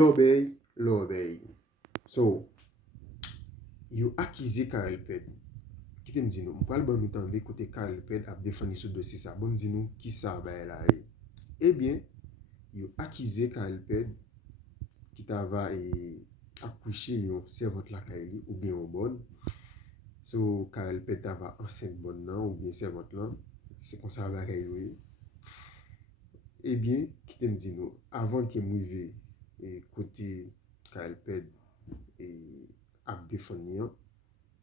l'obey. So, yo akize Karel Ped. Ki te mdi nou? Mpral ban nou tande kote Karel Ped ap defani sou dosi sa. Bon mdi nou ki sa ba la e. Ebyen, yo akize Karel Ped ki ta va akouche yon servante la kaili ou bien yon bon. So, Karel Ped ta va enceinte bon nan ou bien servante lan. Se kon sa va kaili. Ebyen, ki te mdi nou? Avant ke mwive kote Karel Ped ap defani yon,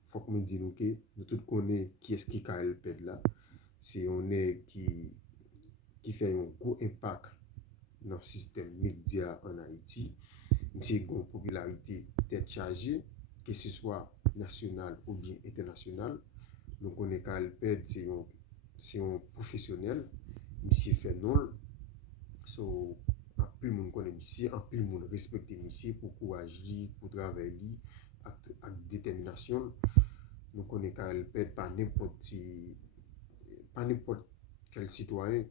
fok mwen di nou ke, nou tout konen ki eski Karel Ped la. Se yon ki fè yon gros impact nan sistem media en Haïti. Mse gon popularité tèt chargé, ke se swa nasyonal ou bien internasyonal. Nou konen Karel Ped se yon profesyonel. Mse fè non. So, anpil moun konen mse, anpil moun respekte mse pou kouaj li, pou travè li, ak determinasyon. Nou konen Karel Ped pa n'importe quel citoyen.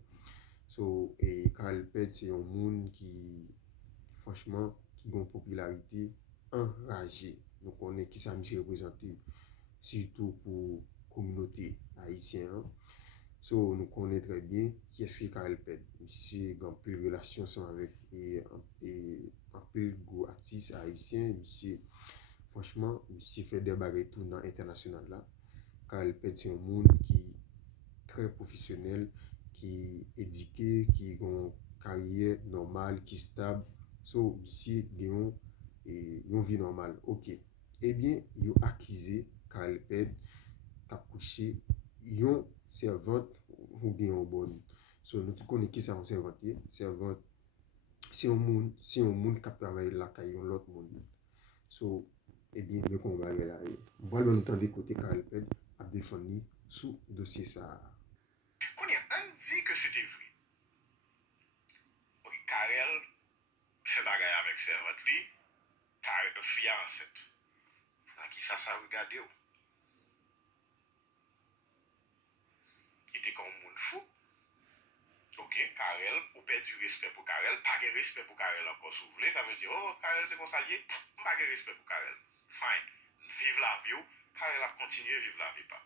So, Karel Ped se yon moun ki, franchement, ki gon popularité enragé. Nou konen ki sa mse reprezenti, surtout pou komunote haïtien. So, nou konen trè bien ki eski Karel Ped. Mse gan pil relasyon san avèk anpil go artiste haïtien. Mse, franchement, mse fè de bagay tou nan internasyonal la. Karel Ped se yon moun ki trè profesyonel, ki edike, ki gon karye normal, ki stab. So, mse gen yon vi normal. Ok. Ebyen, yo akize Karel Ped kap kouche yon servante ou bien yon bon. So, nou tout konen ki sa yon servante. Servante, si yon moun kap travaye la kay yon lot moun. So, ebyen, me kon bagay la. Mwen nou tande kote Karel Ped ap defani sou dosye sa. Konye, an di ke se te vri. Ok, Karel fè bagay avèk servante li, Karel fia anset. Nan ki sa regade ou. Ite kon moun fou. Ok, Karel, ou pè du respect pou Karel, pa gen respect pou Karel anko sou vle, sa ve di, oh, Karel se konsalye, pa gen respect pou Karel. Fine, vive la vi ou, Karel ap kontinye vive la vi pa.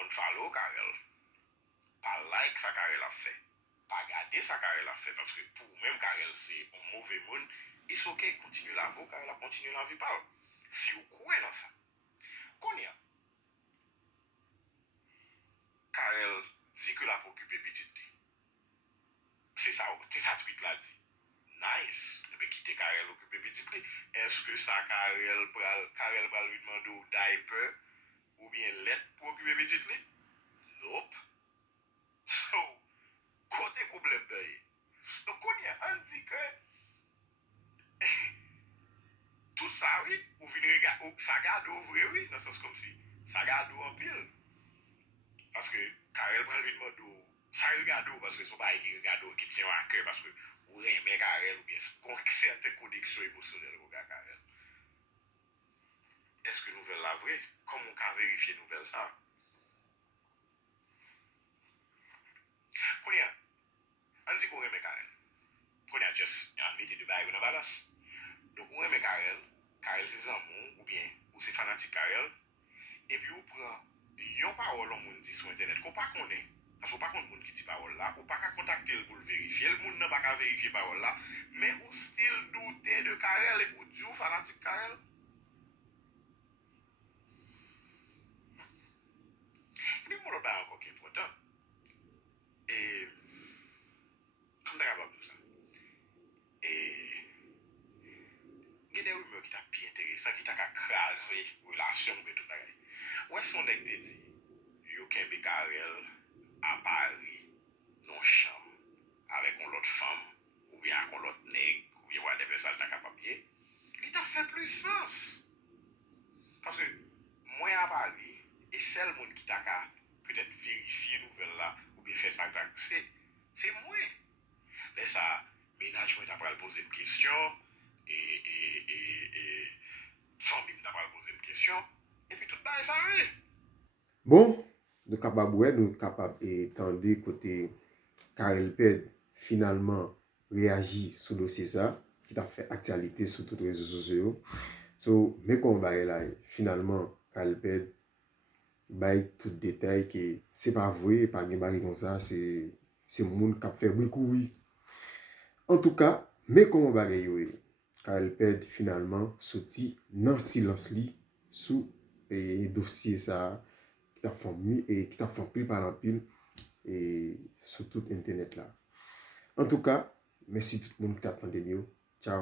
On follow Karel, pa like sa Karel ap fè, pa gade sa Karel ap fè, parce que pou mèm Karel se un mauvais moun, is ok, kontinye la vi, Karel ap kontinye la vi pa. Si ou kwen nan sa. Konya, Karel di ke la pou okupe petit li. C'est ça tweet la di. Nice. Ebe kite Karel okupe petit li. Eske sa Karel pral lui demando diaper ou bien let pou okupe petit li? Nope. So, kote problem de ye. Donc, konya, an di ke tout sa, oui, ou sa gade ou vre, oui, nan sens kom si. Sa gade ou an pil. Parce que Karel pral lui demando sa regado, parce que son pa ki regado ki tse an akè, parce que ou reme Karel ou bien kon certain koneksyon emosyonel ou ga Karel. Eske nouvel la vre? Komon ka verifiye nouvel sa? Konya, an di kon reme Karel. Konya just an mette de bagay ou nan balas. Donc ou reme Karel, Karel se zanmon ou bien ou se fanatik Karel, et puis ou pran yon parol an moun di sou internet ko pa konen. Parce ou pa kont moun ki di parole la, ou pa ka kontakte l pou l verifiye, l moun nan pa ka verifiye parole la, men ou still doute de Karel, ou di ou fanatik Karel. E pi moun lot ba anko ki important. E, kom da kapab nou sa. E, gede rumeur ki ta pi enteresan, ki ta ka kraze relasyon pe tout bagay. Wè son dek te di, yo kenbe Karel a Paris, non cham, avec on l'autre femme, ou bien avec on l'autre nègre, ou bien whatever ça t'a capable, il t'a fait plus sens. Parce que moi à Paris, et seul monde qui t'a peut-être vérifier nouvelle là, ou bien faire ça, c'est moi. Mais ça, ménage, moi, t'as pas poser une question, et famille, t'as pas poser une question, et puis tout ça, ça arrive. Bon, nou kapab nou kapab etande kote Karel Ped finalman réagi sur le dossier ça, qui t'a fait actualité sur tous les réseaux sociaux. So, mais qu'on va là, finalement, Calped, bail tout détail que c'est pas vrai, pas de baril comme ça, c'est monde qui a fait beaucoup oui. En tout cas, mais comment bagay yo, Calped finalement sorti dans silence li sous et dossier ça qui t'a fait et qui t'a fait pile par en pile et sur tout internet là. En tout cas, merci tout le monde qui t'a attendu. Ciao.